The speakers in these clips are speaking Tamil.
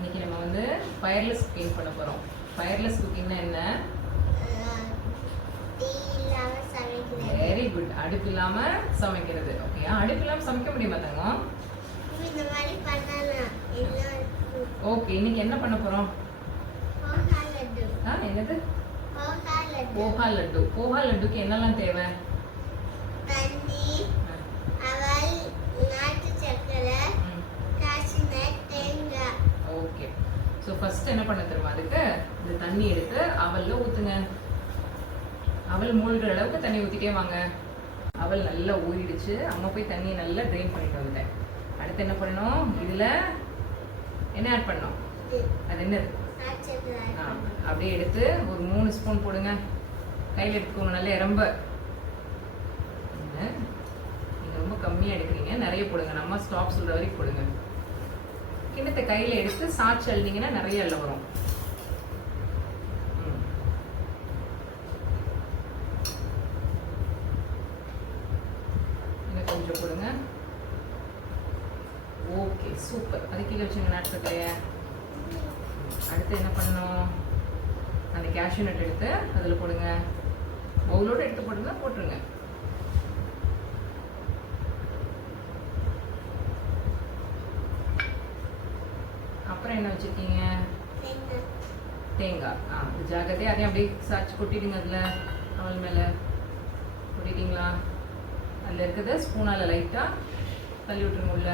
இன்னைக்கு நம்ம வந்து ஃபயர்லெஸ் குக்கிங் பண்ண போகிறோம். ஃபயர்லெஸ் குக்கிங்னா என்ன? Very good. அடுப்பு இல்லாமல் சமைக்கிறது. ஓகே, அடுப்பு இல்லாமல் சமைக்க முடியுமா தங்கம்? ஓகே, இன்னைக்கு என்ன பண்ண போகிறோம்? என்னது? போஹா லட்டு. போஹா லட்டுக்கு என்னெல்லாம் தேவை? தண்ணி, அவல், நாட்டு சர்க்கரை, காஷ்யூ நட், தேங்காய். ஓகே, ஸோ ஃபர்ஸ்ட் என்ன பண்ண தெரியுமா? அதுக்கு இந்த தண்ணி எடுத்து அவல்ல ஊற்றுங்க. அவல் மூழ்கிற அளவுக்கு தண்ணி ஊற்றிட்டே வாங்க. அவல் நல்லா ஊறிடுச்சு. அம்மா போய் தண்ணியை நல்லா ட்ரெயின் பண்ணிட்டு வந்துட்டேன். அடுத்து என்ன பண்ணணும்? இதில் என்ன ஆட் பண்ணணும்? அது என்னது? அப்படியே எடுத்து ஒரு 3 ஸ்பூன் போடுங்க. கையில் எடுத்துக்கோங்க. நல்லா ரொம்ப நீங்கள் ரொம்ப கம்மியாக எடுக்கிறீங்க, நிறைய போடுங்க. நம்ம ஸ்டாப் சொல்கிற வரைக்கும் போடுங்க. கிண்ணத்தை கையில் எடுத்து சாய்ச்சி அள்ளிங்கன்னா நிறைய அள்ள வரும். இன்னும் கொஞ்சம் போடுங்க. Okay, super. அது கீழே வச்சுங்க நாட்டு சர்க்கரைய. அடுத்து என்ன பண்ணணும்? அந்த கேஷ்யூ நட் எடுத்து அதில் போடுங்க. பவுலோடு எடுத்து போடுங்க, போட்டுருங்க. அப்புறம் என்ன வச்சுருக்கீங்க? தேங்காய். ஜாகிரதையாக அதையும் அப்படியே சாய்ச்சி கொட்டிடுங்க. அதில் அவள் மேலே கொட்டிட்டீங்களா? அதில் இருக்கிறத ஸ்பூனால் லைட்டாக தள்ளி விட்டுருங்க உள்ள.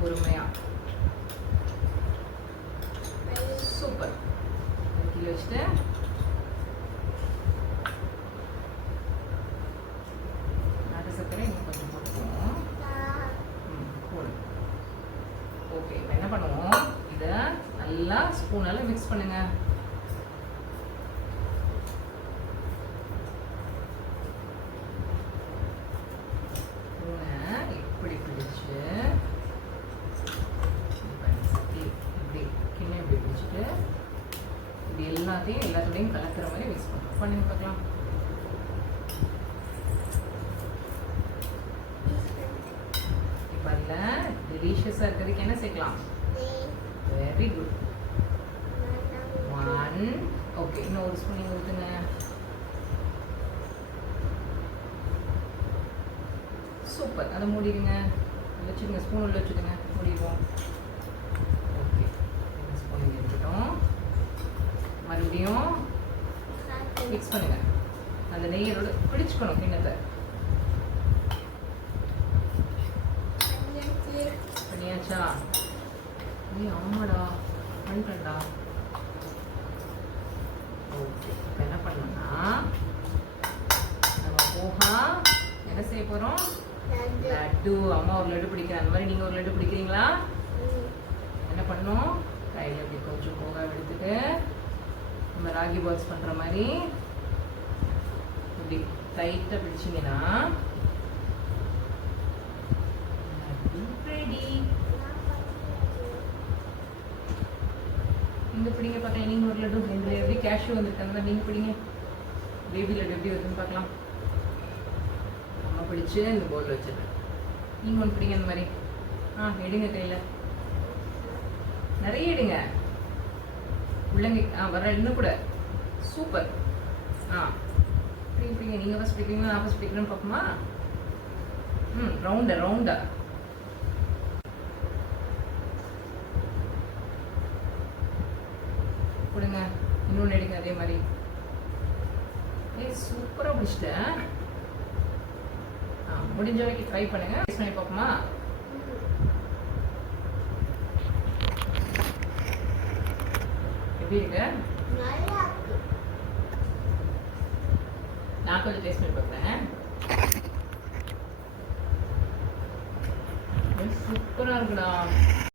பொறுமையாக. சூப்பர். கீழே வச்சுட்டு நாட்டு சர்க்கரை இன்னும் கொஞ்சம் போட்டுக்குவோம். போடு. ஓகே, இப்போ என்ன பண்ணுவோம்? இதை நல்லா ஸ்பூனால் மிக்ஸ் பண்ணுங்க. இப்படி பிடிச்சு இப்படி எல்லாத்தோடையும் கலக்கிற மாதிரி மிக்ஸ் பண்ணுறோம். பண்ணுங்க பார்க்கலாம். இப்போ அதில் டெலிஷியஸாக இருக்கிறதுக்கு என்ன சேர்க்கலாம்? Very good. 1. ஓகே, இன்னும் ஒரு ஸ்பூன் நீங்கள் ஊற்றுங்க. சூப்பர். அதை மூடிடுங்க. வச்சுடுங்க. ஸ்பூன் உள்ள வச்சுடுங்க. மூடிடுவோம். ஓகே, ஸ்பூன் இங்கே எடுத்துட்டோம். மறுபடியும் மிக்ஸ் பண்ணுங்க. அந்த நெய்யோட பிடிச்சுக்கணும் கிண்ணத்தை. பண்ணியாச்சா? ஆமாடா, பண்ணிட்டா. ஓகே, இப்போ என்ன பண்ணணும்னா நம்ம போஹா என்ன செய்ய போகிறோம்? லட்டு. அம்மா ஒரு லட்டு பிடிக்கிறேன். அந்த மாதிரி நீங்கள் ஒரு லட்டு பிடிக்கிறீங்களா? என்ன பண்ணணும்? கையில் இப்படி கொஞ்சம் போகா எடுத்துட்டு நம்ம ராகி பால்ஸ் பண்ணுற மாதிரி இப்படி டைட்டாக பிடிச்சிங்கன்னா ரெடி. நீங்கள் பிடிங்க பார்க்கலாம். நீங்கள் ஒரு லட்டு இதில் எப்படி கேஷ்யூ வந்துருக்காங்க. நீங்கள் பிடிங்க. பேபி லட்டு எப்படி வருதுன்னு பார்க்கலாம். அம்மா பிடிச்சி இந்த பவுலில் வச்சுருக்கேன். நீங்கள் ஒன்று பிடிங்க அந்த மாதிரி. எடுங்க கையில். நிறைய எடுங்க. உள்ளங்க வர இன்னும் கூட. சூப்பர். பிடிங்க. நீங்கள் ஃபஸ்ட் பிடிக்கிறீங்களா, நான் ஃபஸ்ட் பிடிக்கிறேன்னு பார்ப்போமா? ரவுண்டா கொடுங்க. இன்னொன்று எடுங்க அதே மாதிரி. சூப்பராக பிடிச்சிட்டேன். முடிஞ்ச வரைக்கும் ட்ரை பண்ணுங்க. டேஸ்ட் பண்ணி பார்ப்போமா? எப்படி இருக்கு? நான் கொஞ்சம் டேஸ்ட் பண்ணி பார்ப்பேன். சூப்பராக இருக்குடா.